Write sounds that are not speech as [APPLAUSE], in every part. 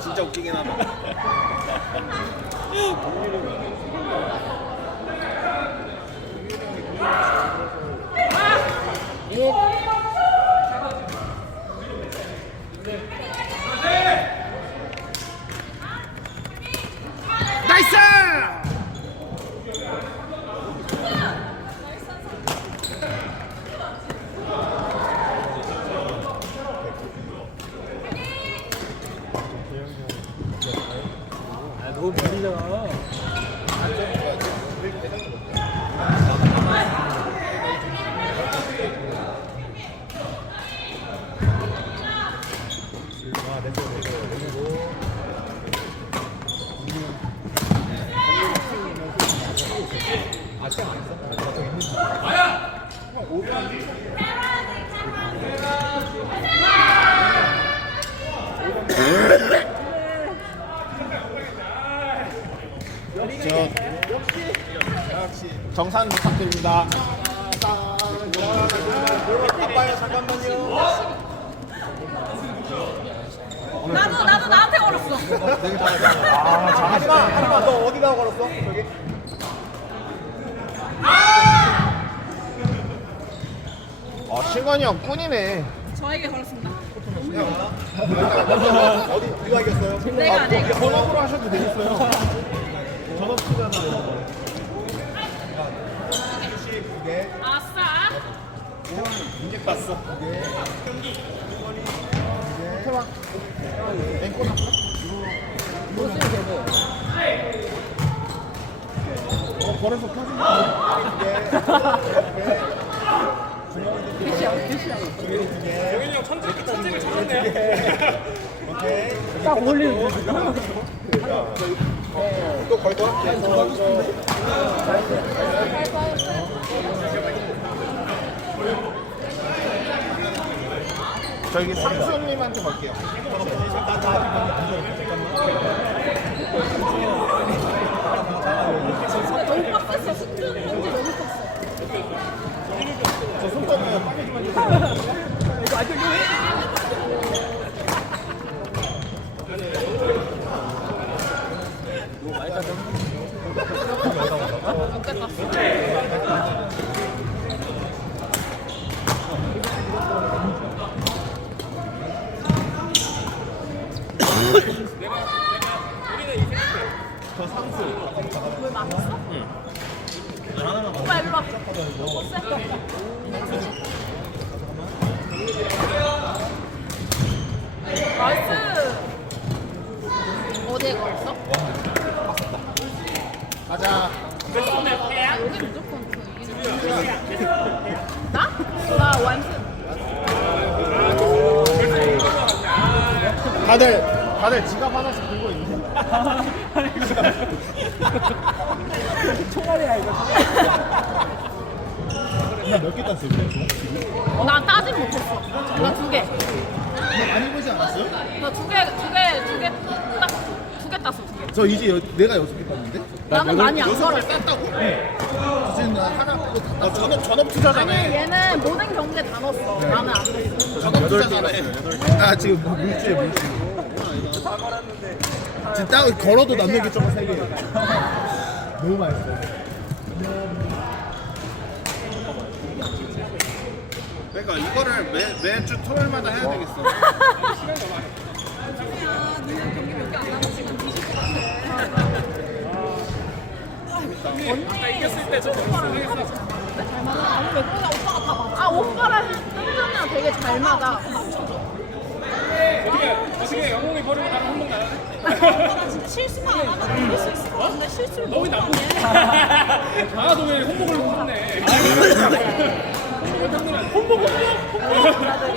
진짜 웃기긴 하다. 나이스! 아 너무 멀리잖아. 정산 부탁드립니다. 아빠요 잠깐만요. 나도 나도 나한테 걸었어. 아, 자, 하지마, 하지마. 너 어디다가 걸었어? 저기. 아, 신관이 형 꾼이네. 저에게 걸었습니다. 어디 누가 이겼어요? 내가, 아, 내가. 전업으로 하셔도 되겠어요. 전업 쓰잖아요. 아싸. 이제 봤어. 태왕. 앵콜 할까? 어, 걸어서 펴진 거. 영현이 형 천재 천재를 찾았네요. 오케이. 딱 어울리는데 지금. 또걸 거야? 저기 상수님한테 걸게요. 너무 빡셌어. 숙주 문제 너무 빡세. 저 손톱은 빨리 물 마셨어? 응. 오빠 일로 와. 버스. 나이스. 어디에 걸었어? 가자. 아, 여기 무조건 그 이기는 나? 나 완승. 다들 지갑 하나씩 들고 있네. [LAUGHS] 총알이야 이거. 몇개 땄어요? 나 따진 못했어. 나 두 개. 많이 보지 않았어요? 나 두 개, 두 개, 두 개, 딱 두개 땄어, 두 개. 저 이제 여, 내가 여섯 개 땄는데? 나는 많이 안 여섯 개 걸었어. 땄다고? 지금 나 하나 빼고 다 땄어. 전업 전업 아니, 투자잖아요. 얘는 모든 경기에 다 넣었어. 나는 안 넣었어. 전업 투자잖아요. 나 지금 뭐 물주에 물주. 지금 딱 걸어도 남는 게 조금 세 개. 너무 맛있어. 그러니까 이거를 매 매주 토요일마다 해야 되겠어. 아까 이겼을 때저 아, 오빠랑 한정이랑 되게 잘 맞아. 어떻게 영웅이 버리고 나랑 한번 가야 돼? 나 진짜 실수만 안 하면 이길 수 있을 것 같은데 실수를 너무 [LAUGHS] 해. 아, 너왜 홍보를 못했네. 홍보, 홍보, 홍보,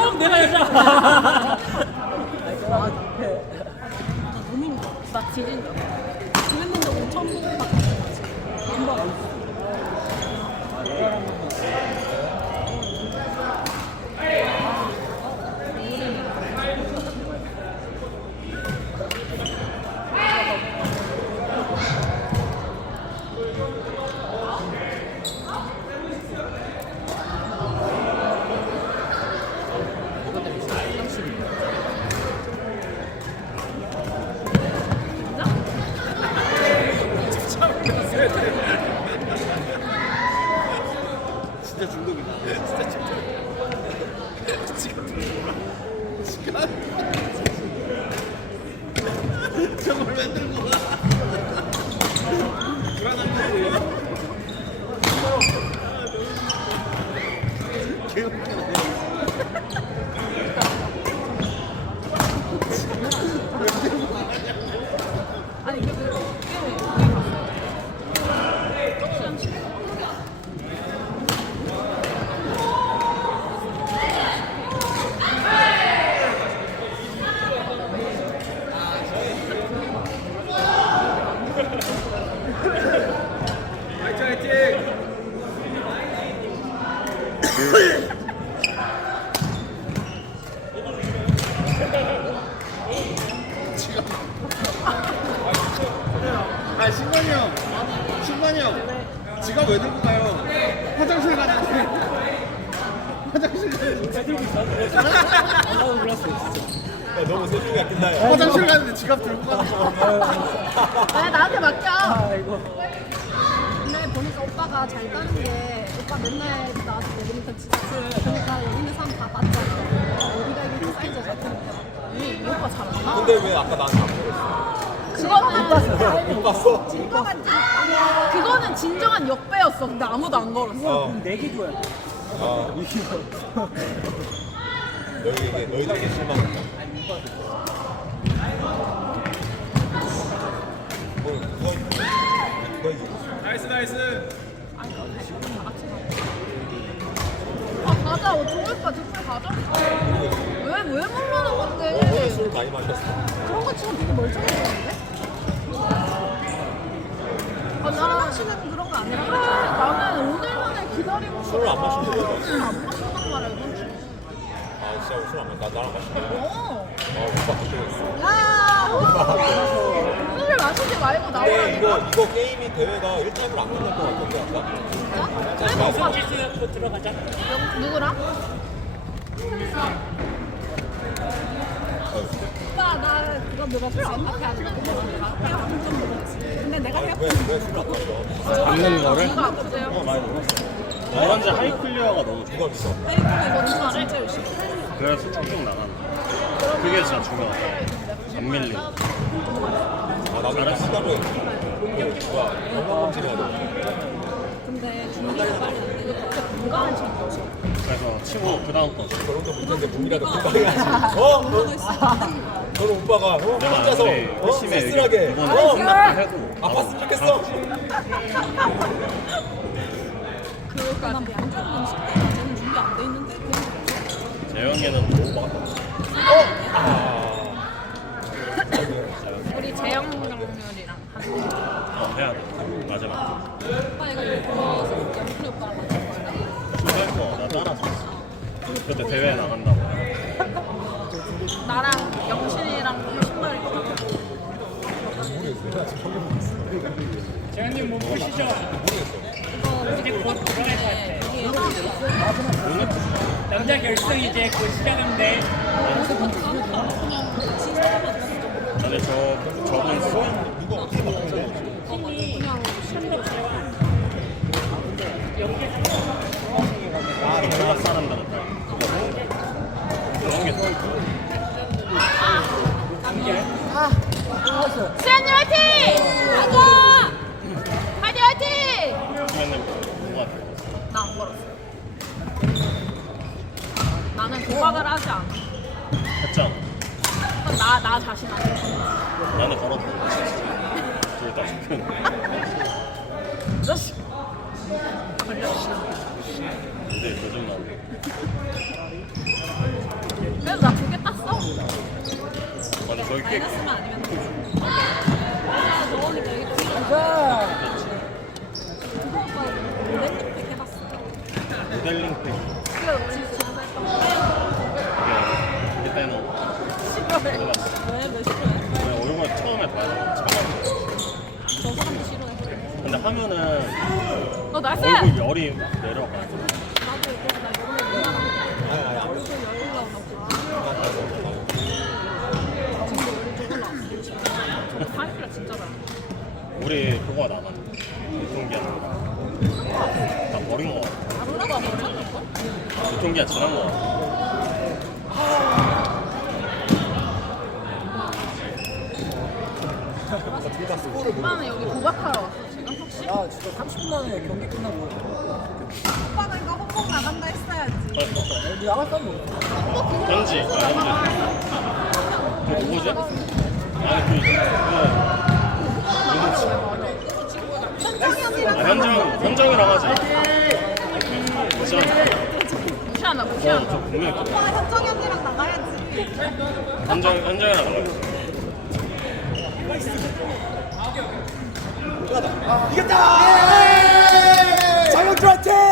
홍보 내가 여자. 나 너무 힘들어. 나 지진 줄 알았어. 그랬는데 5 아 신관이 형, 신관이 형, 지갑 왜 들고 가요? 화장실 가는데. [LAUGHS] 화장실 가는데. 너무 소중히 아낀다. 화장실 가는데 지갑 들고 가는 거. 아 나한테 맡겨. 근데 보니까 오빠가 잘 따는 게 오빠 맨날 나와서 배드민턴 치잖아. 그러니까 여기 있는 사람 다 봤잖아. 우리가 이렇게 사이즈 같으니까. 이, 이 오빠 잘한다. 근데 왜 아까 나한테 안 보냈어? 그거는 못 봤어? 그거는 진정한 역배였어. 근데 아무도 안 걸었어. 어. 내기 줘야 돼. 어. 너희에게 너희들에게 실망했다. 뭐 그거 그거 이제 나이스 나이스. 아 가자. 어, 종오빠 뒷풀 가자. 왜 왜 모르는 너 오늘 건데? 술 많이 마셨어. 그런 거 치면 되게 멀쩡해 보이는데? 아, 술 마시는 그런 거 아니라 그래. 나는 오늘만을 기다리고 술을 안 마시는 거야? 술안 마신단 말이야 주. 아 진짜 술안 마셔. 나 나랑 거야? 어. 어 오빠 그때. 야, 술을 마시지 말고 근데 나오라니까. 이거 이거 게임이 대회가 1타임으로 안 끝날 것 같던데 아까? 그래서 오빠 실수 들어가자. 누구랑? 오빠 나 그거 누가 술 안 먹게 하는 거. 근데 내가 해야 왜왜 술을 안 마셔? 잡는 거를? 이거 아프세요? 어, 많이 놀았어. 오렌지 하이클리어가 너무 좋아. 누가 비싸? 이거 진짜 진짜 열심히. 그래서 쭉쭉 나가는 거. 그게 진짜 중요하다. 안 밀리고. 아 나도 이거 하다로 그 건강검진. 근데 준비가 빨리 안 건강한. 그래서 치고 그 다음 거. 그런 거 못했는데 몸이라도 건강해야지. 어? 너는 오빠가 어? 내가 혼자서 우리 어? 쓸쓸하게 어? 끝났고 해도 아팠으면 좋겠어. 그러니까 난 양쪽 음식 때는 준비 안 돼 있는데 재영이는 너무 많아. 우리 재영 하는 거. 어, 해야 돼. 마지막. 오빠 이거 보면서 영준이 오빠랑 맞을 거야. 수고할 거, 나 따라서. 그때 대회 나간다고. 남자 결승 이제 곧 시작인데. 근데 저, 저분 수원? 누가 어떻게 바꾸는데? 그냥 신발 아, 전라 사람들은 다. 그런 게 수현이 화이팅! 가자! 화이팅 화이팅! 처음에는 뭐가 돼? 나 안 걸었어. 나는 도박을 하지 않아. 했잖아. 나, 나 자신 안 돼. 나는 걸어도 둘다 좋긴. 자식. 근데 요즘 나는 그래서 나 두 개 땄어. 아니 저희 꽤 마이너스만 아니면 돼. 아, 뒤로 오빠 랜드팩 해봤어. 모델링 팩 진짜 나이스! 열이 내려가. 나도 나. 우리 그거 나가. 유통기한. 다 버린 거 같아. 유통기한 지난 거 같아. 오빠는 여기 도박하러 왔어 지금 혹시? 아 진짜 30분 만에 경기 끝나고 오빠는 이거 홍콩 나간다 했어야지 여기 나갔다는 거 현지. 아, 현지. 그 누구지? 아니, 그, 그, 현정이랑 아, 현정, 현정이랑 하지. 무시 하나 어, 저 분명히 또 오빠 현정이 언니랑 나가야지. 현장 현장이랑 하는 이겼다! 장혁준 화이팅!